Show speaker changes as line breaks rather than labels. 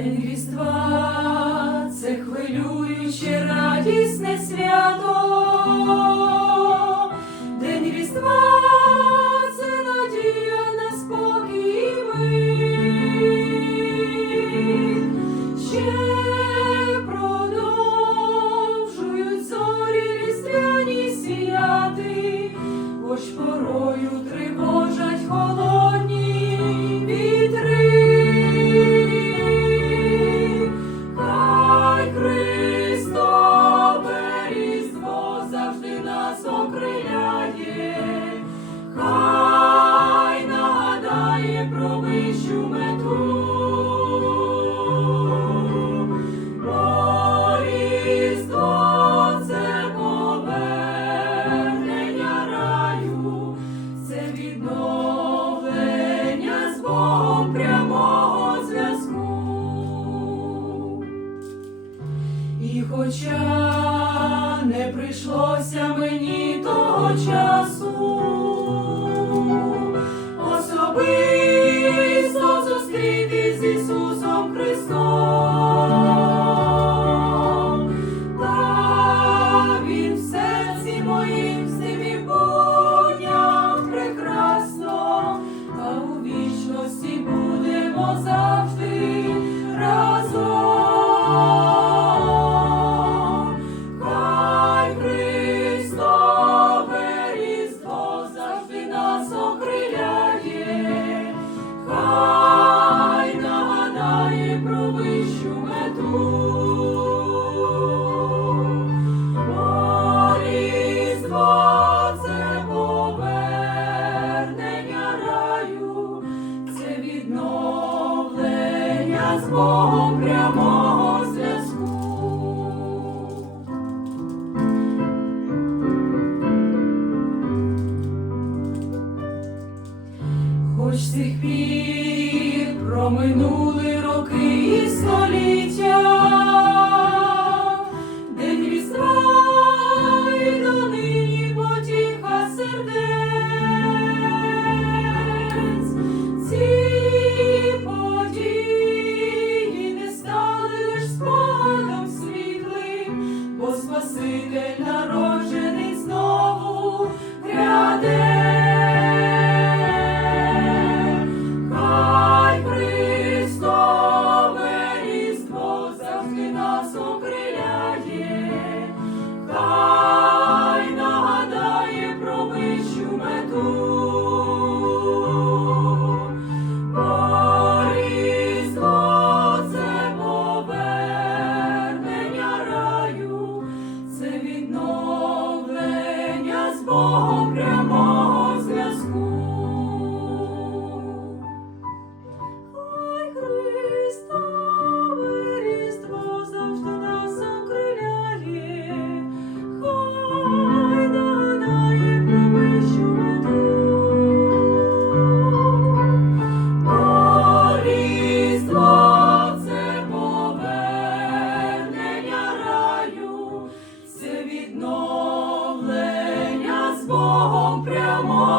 День Різдва це хвилююче радісне свято, День Різдва це надія на спокій мир. Ще продовжують зорі різдвяні сіяти, хоч порою тривоги. Хоча не прийшлося мені того часу. Особисто зустріти з Ісусом Христом, та Він серці моїм з ним прекрасно, а у вічності будемо завжди разом. З Богом прямого зв'язку. Хоч цих пір проминули роки і століття, Спаситель народжений знову гряде. Хай Христове Різдво завжди нас окриляє, amor.